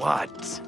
what?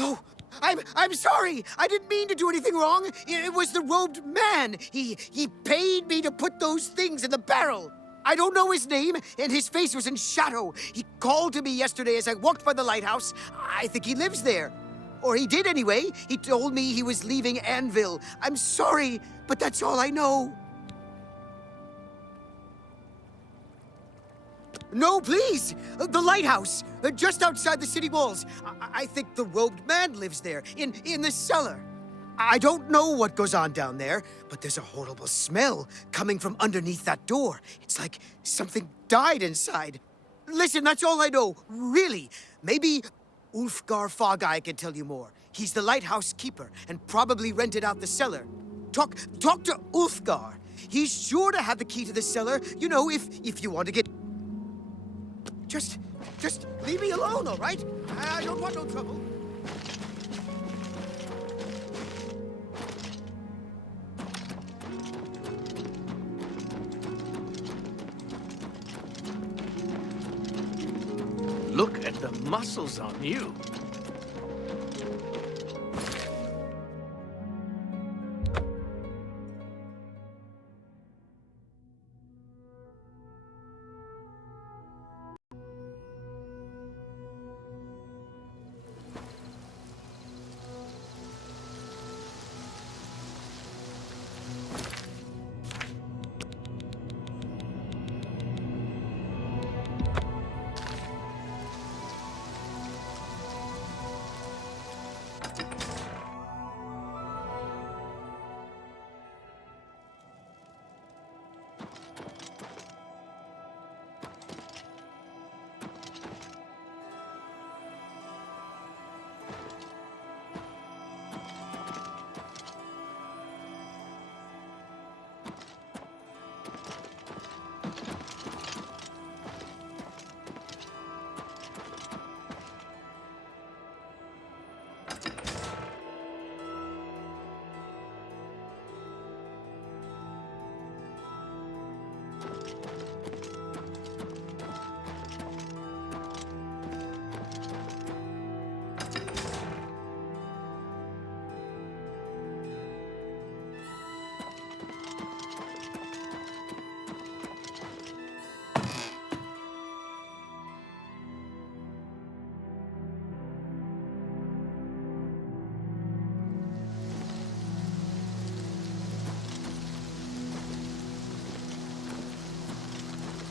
Oh, I'm sorry. I didn't mean to do anything wrong. It was the robed man. He paid me to put those things in the barrel. I don't know his name, and his face was in shadow. He called to me yesterday as I walked by the lighthouse. I think he lives there. Or he did anyway. He told me he was leaving Anvil. I'm sorry, but that's all I know. No, please! The lighthouse! Just outside the city walls. I think the robed man lives there, in the cellar. I don't know what goes on down there, but there's a horrible smell coming from underneath that door. It's like something died inside. Listen, that's all I know, really. Maybe Ulfgar Fogeye can tell you more. He's the lighthouse keeper and probably rented out the cellar. Talk to Ulfgar. He's sure to have the key to the cellar, you know, if you want to get... Just leave me alone, all right? I don't want no trouble. Look at the muscles on you.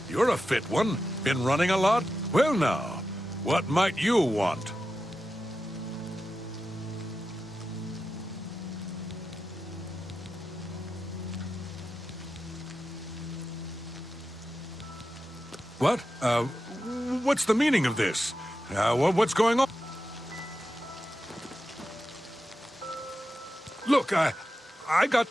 You're a fit one. Been running a lot? Well now, what might you want? What? What's the meaning of this? What's going on? Look, I got...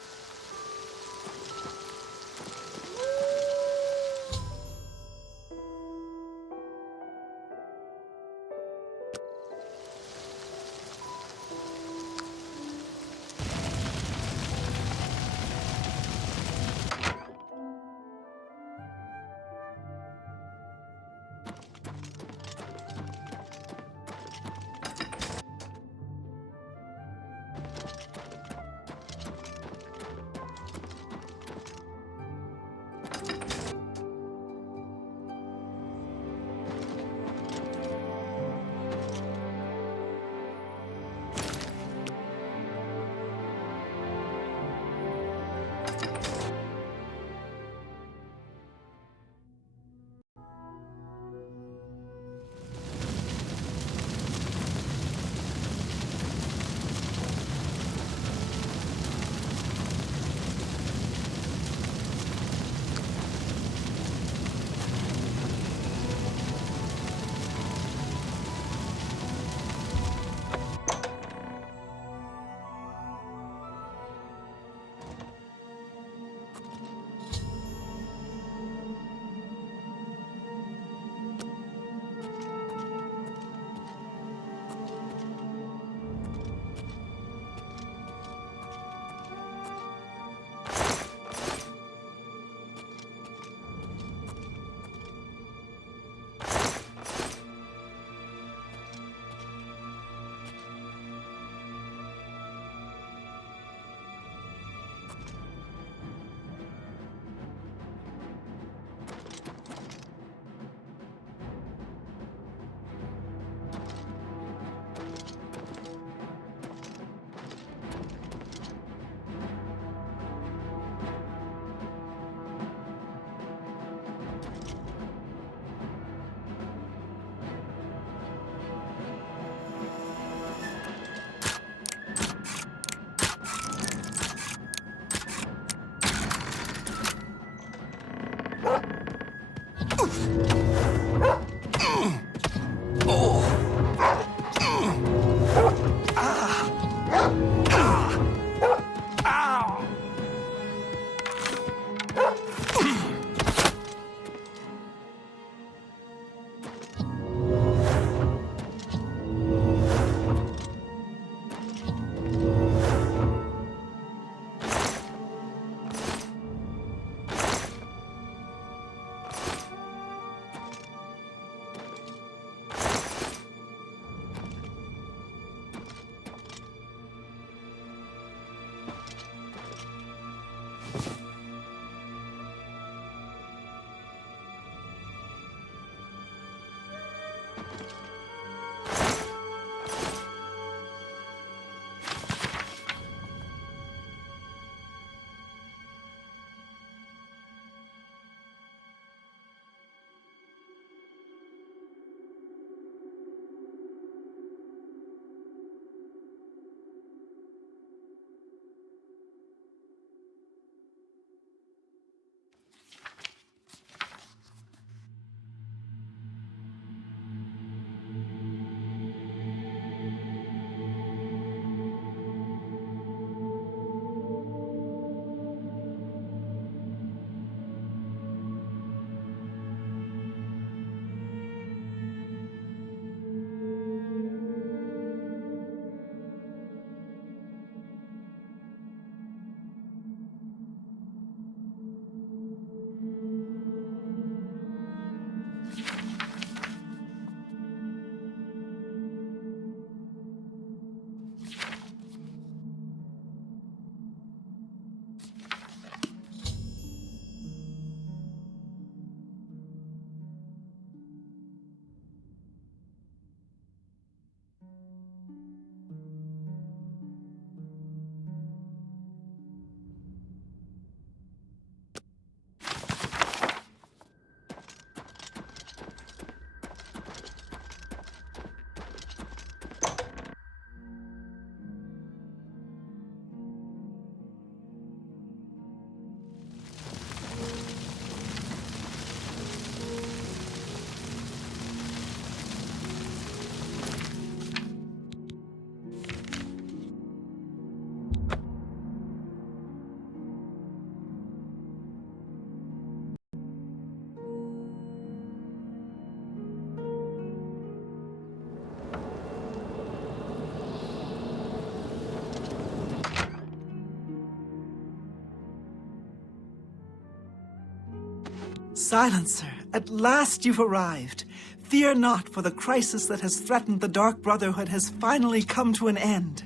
Silencer, at last you've arrived. Fear not, for the crisis that has threatened the Dark Brotherhood has finally come to an end.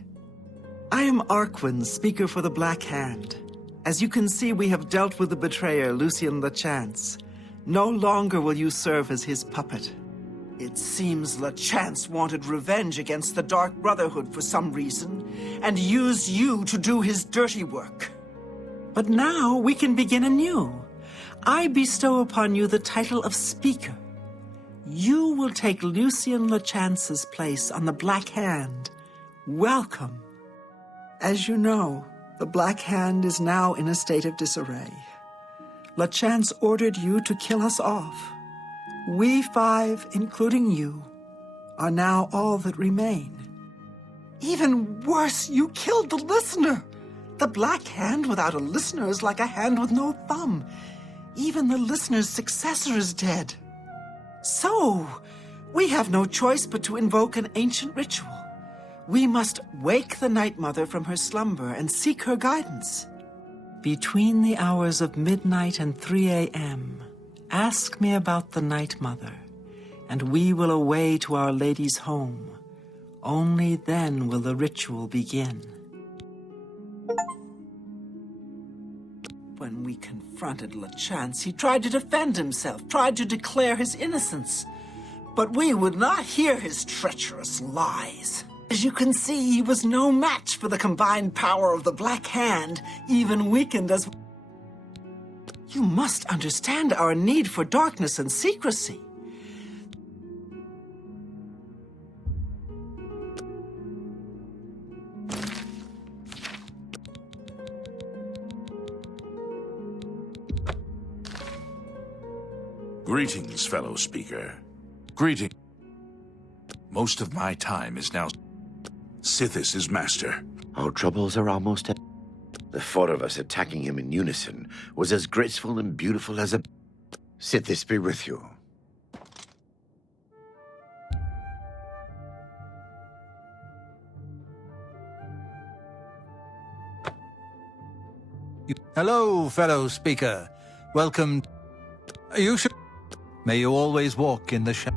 I am Arquin, speaker for the Black Hand. As you can see, we have dealt with the betrayer, Lucien LeChance. No longer will you serve as his puppet. It seems LeChance wanted revenge against the Dark Brotherhood for some reason, and used you to do his dirty work. But now we can begin anew. I bestow upon you the title of Speaker. You will take Lucien LeChance's place on the Black Hand. Welcome. As you know, the Black Hand is now in a state of disarray. LeChance ordered you to kill us off. We five, including you, are now all that remain. Even worse, you killed the listener. The Black Hand without a listener is like a hand with no thumb. Even the listener's successor is dead. So, we have no choice but to invoke an ancient ritual. We must wake the Night Mother from her slumber and seek her guidance. Between the hours of midnight and 3 a.m., ask me about the Night Mother, and we will away to Our Lady's home. Only then will the ritual begin. When we confronted LeChance, he tried to defend himself, tried to declare his innocence. But we would not hear his treacherous lies. As you can see, he was no match for the combined power of the Black Hand, even weakened as... You must understand our need for darkness and secrecy. Greetings, fellow speaker. Greeting. Most of my time is now... Sithis is master. Our troubles are almost... The four of us attacking him in unison was as graceful and beautiful as a... Sithis be with you. Hello, fellow speaker. Welcome. You should... May you always walk in the shadow.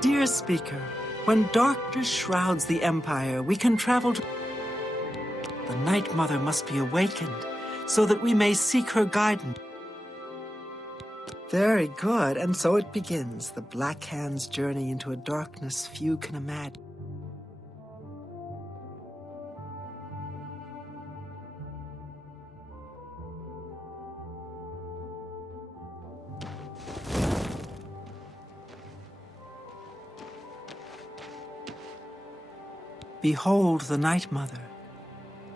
Dear Speaker, when darkness shrouds the Empire, we can travel to... The Night Mother must be awakened, so that we may seek her guidance. Very good, and so it begins, the Black Hand's journey into a darkness few can imagine. Behold the Night Mother.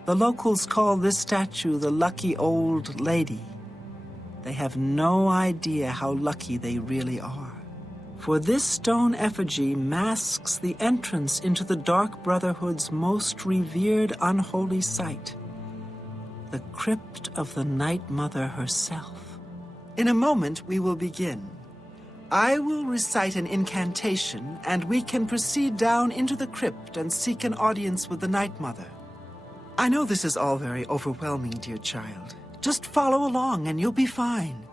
The locals call this statue the Lucky Old Lady. They have no idea how lucky they really are. For this stone effigy masks the entrance into the Dark Brotherhood's most revered unholy site, the crypt of the Night Mother herself. In a moment, we will begin. I will recite an incantation, and we can proceed down into the crypt and seek an audience with the Night Mother. I know this is all very overwhelming, dear child. Just follow along and you'll be fine.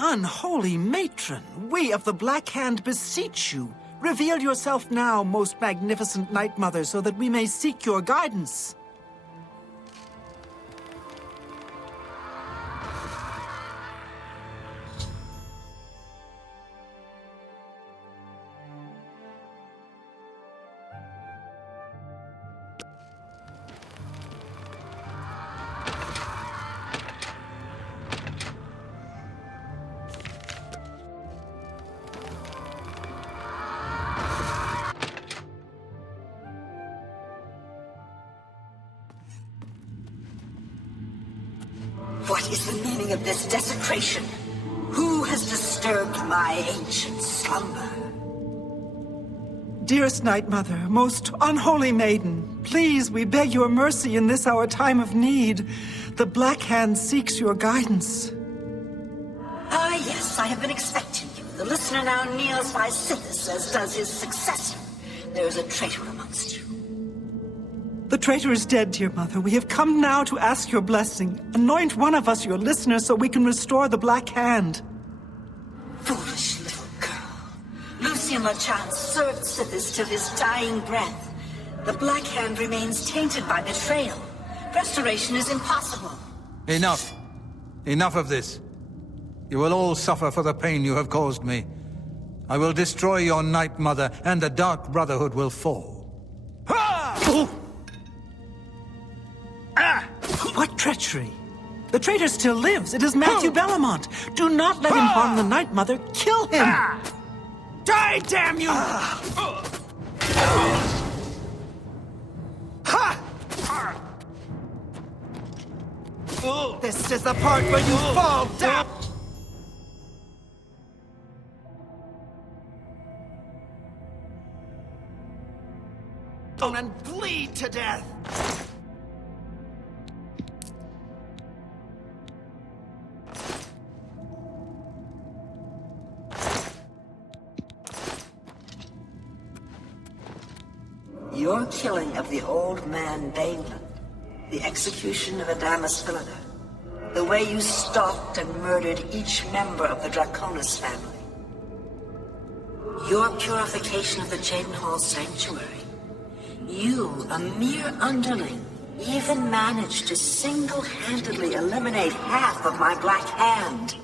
Unholy matron, we of the Black Hand beseech you. Reveal yourself now, most magnificent Night Mother, so that we may seek your guidance. What is the meaning of this desecration? Who has disturbed my ancient slumber? Dearest Night Mother, most unholy maiden, please, we beg your mercy in this our time of need. The Black Hand seeks your guidance. Ah, yes, I have been expecting you. The listener now kneels by Sithis, as does his successor. There is a traitor amongst you. The traitor is dead, dear Mother. We have come now to ask your blessing. Anoint one of us your listener so we can restore the Black Hand. Foolish little girl. Lucien LeChance served Sithis till his dying breath. The Black Hand remains tainted by betrayal. Restoration is impossible. Enough. Enough of this. You will all suffer for the pain you have caused me. I will destroy your Night Mother, and the Dark Brotherhood will fall. Ha! What treachery! The traitor still lives. It is Matthew Bellamont. Do not let him harm the Night Mother. Kill him! Die, damn you! This is the part where you fall down! And bleed to death! Your killing of the old man Bainland, the execution of Adamus Philida, the way you stalked and murdered each member of the Draconis family. Your purification of the Jadenhall Sanctuary. You, a mere underling, even managed to single-handedly eliminate half of my Black Hand.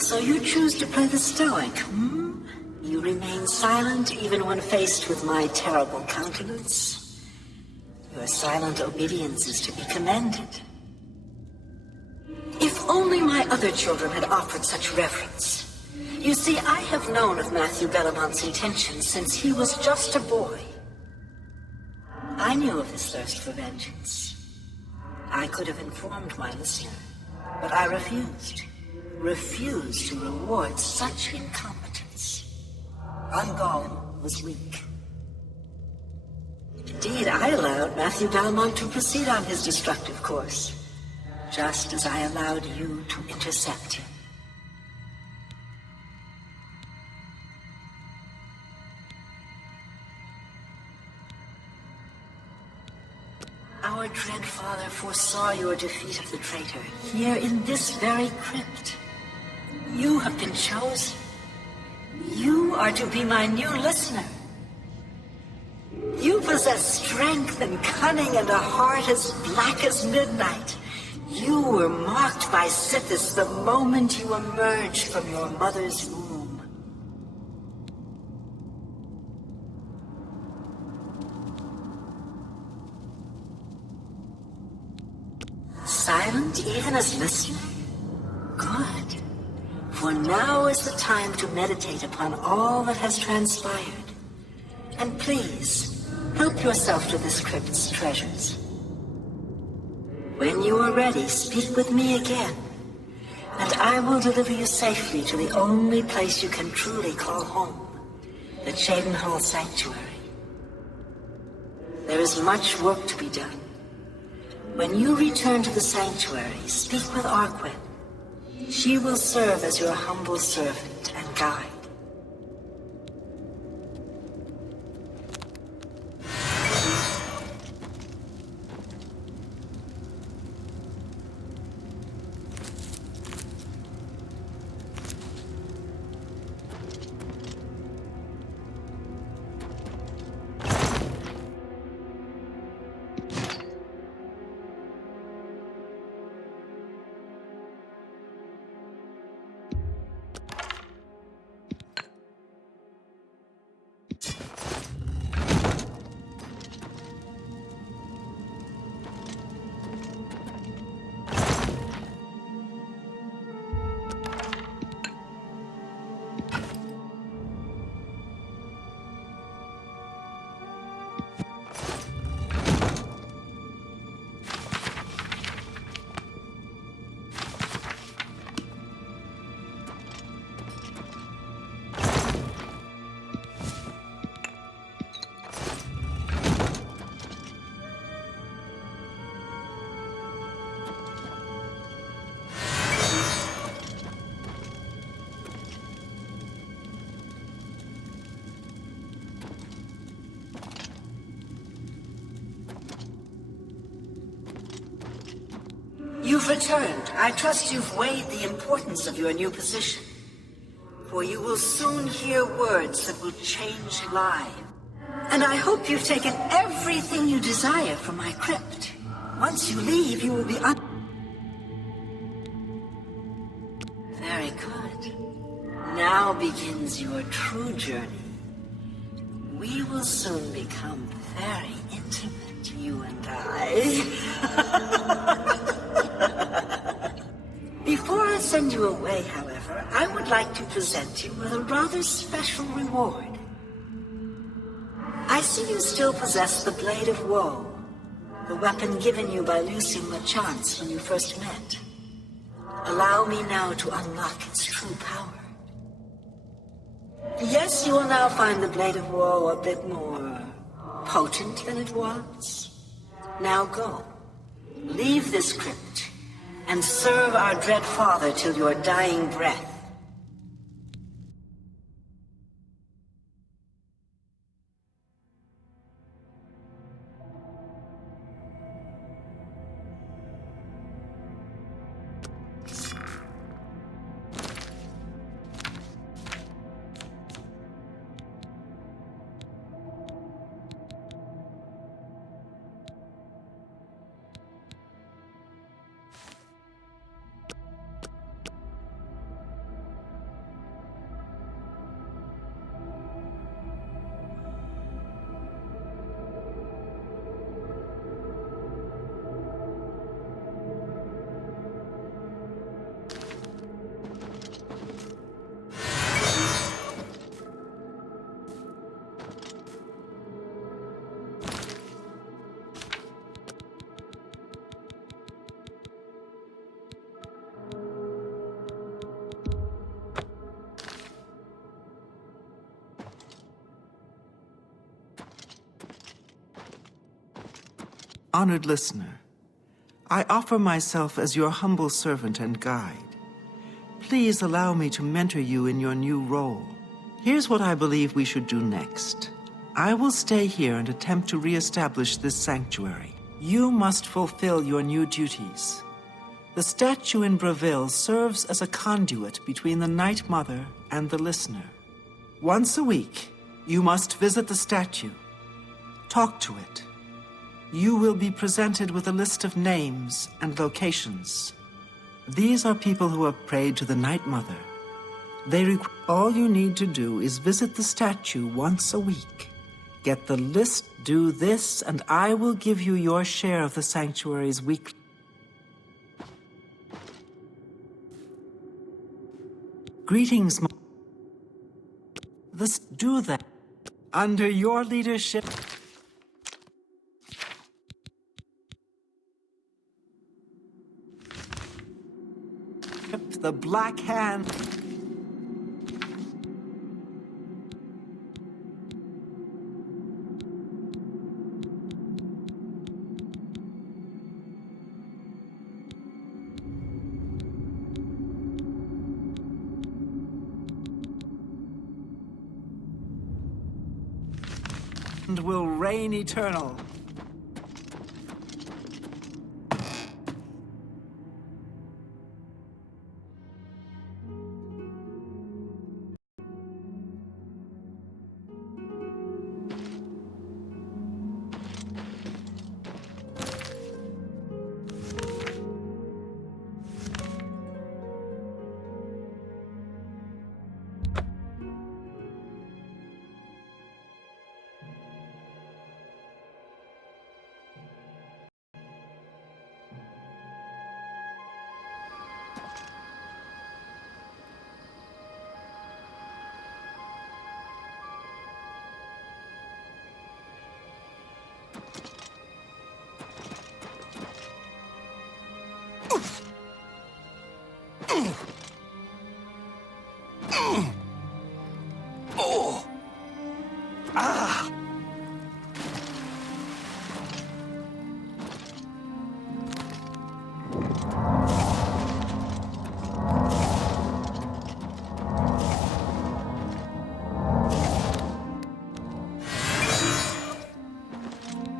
So you choose to play the stoic, hmm? You remain silent even when faced with my terrible countenance. Your silent obedience is to be commended. If only my other children had offered such reverence. You see, I have known of Matthew Bellamont's intentions since he was just a boy. I knew of his thirst for vengeance. I could have informed my listener, but I refused. Refused to reward such incompetence. Ungol was weak. Indeed, I allowed Matthew Bellamont to proceed on his destructive course, just as I allowed you to intercept him. Our dread father foresaw your defeat of the traitor here in this very crypt. You have been chosen. You are to be my new listener. You possess strength and cunning and a heart as black as midnight. You were marked by Sithis the moment you emerged from your mother's womb. Silent even as listener? Good. For now is the time to meditate upon all that has transpired. And please, help yourself to this crypt's treasures. When you are ready, speak with me again, and I will deliver you safely to the only place you can truly call home, the Jadenhall Sanctuary. There is much work to be done. When you return to the Sanctuary, speak with Arquin. She will serve as your humble servant and guide. You've returned. I trust you've weighed the importance of your new position. For you will soon hear words that will change lives. And I hope you've taken everything you desire from my crypt. Once you leave, you will be Very good. Now begins your true journey. We will soon become very intimate, you and I. Before I send you away, however, I would like to present you with a rather special reward. I see you still possess the Blade of Woe, the weapon given you by Lucien Lachance when you first met. Allow me now to unlock its true power. Yes, you will now find the Blade of Woe a bit more potent than it was. Now go. Leave this crypt, and serve our dread father till your dying breath. Honored listener, I offer myself as your humble servant and guide. Please allow me to mentor you in your new role. Here's what I believe we should do next. I will stay here and attempt to re-establish this sanctuary. You must fulfill your new duties. The statue in Breville serves as a conduit between the Night Mother and the listener. Once a week, you must visit the statue. Talk to it. You will be presented with a list of names and locations. These are people who have prayed to the Night Mother. All you need to do is visit the statue once a week. Get the list, do this, and I will give you your share of the sanctuary's weekly. Greetings, do that. Under your leadership. The Black Hand. And will reign eternal.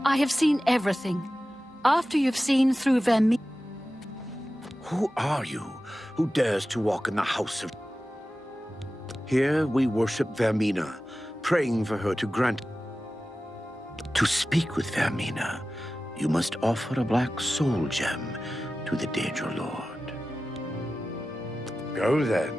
I have seen everything. After you've seen through Vermeer. Who are you who dares to walk in the house of... Here we worship Vermina, praying for her to grant... To speak with Vermina, you must offer a black soul gem to the Daedra Lord. Go then.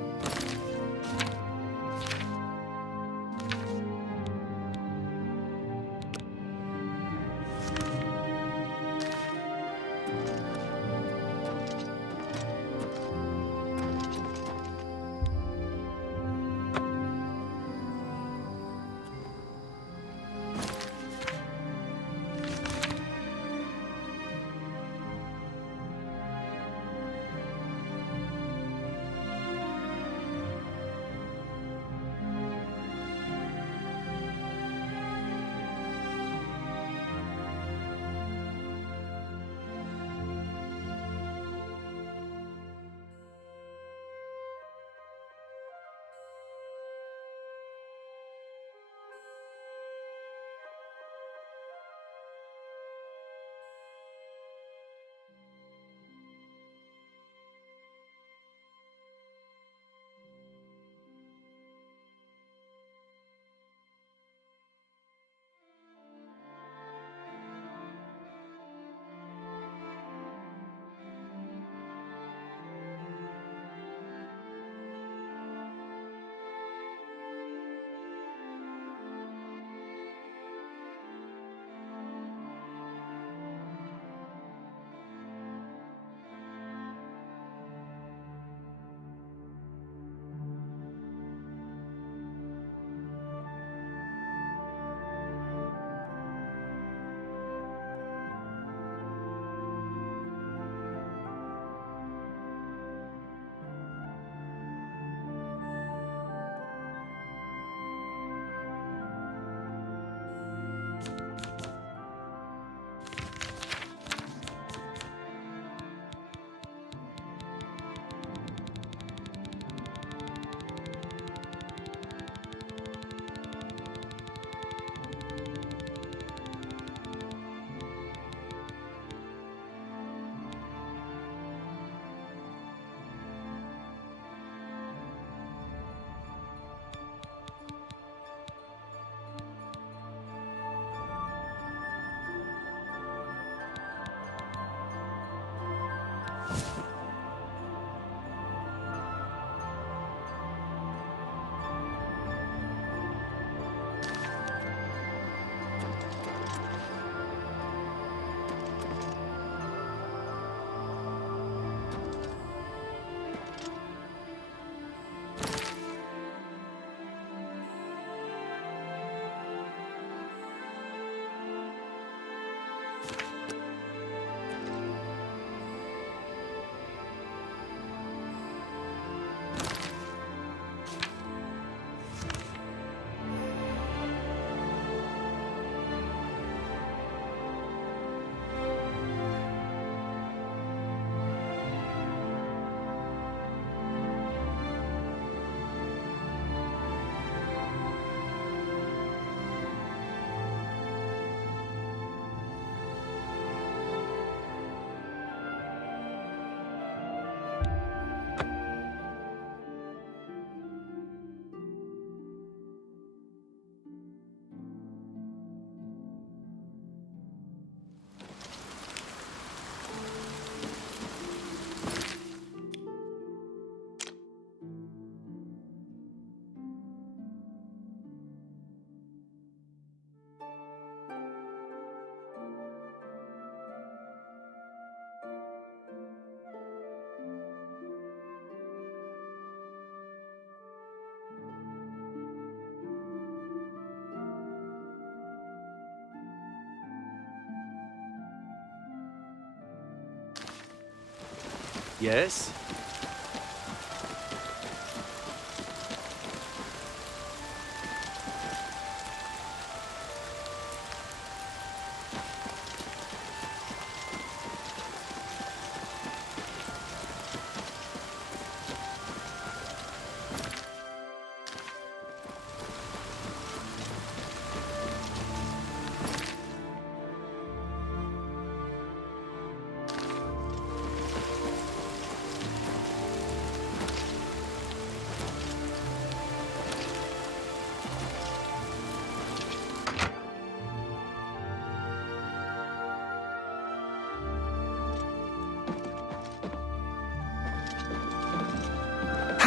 Yes?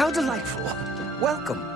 How delightful. Welcome.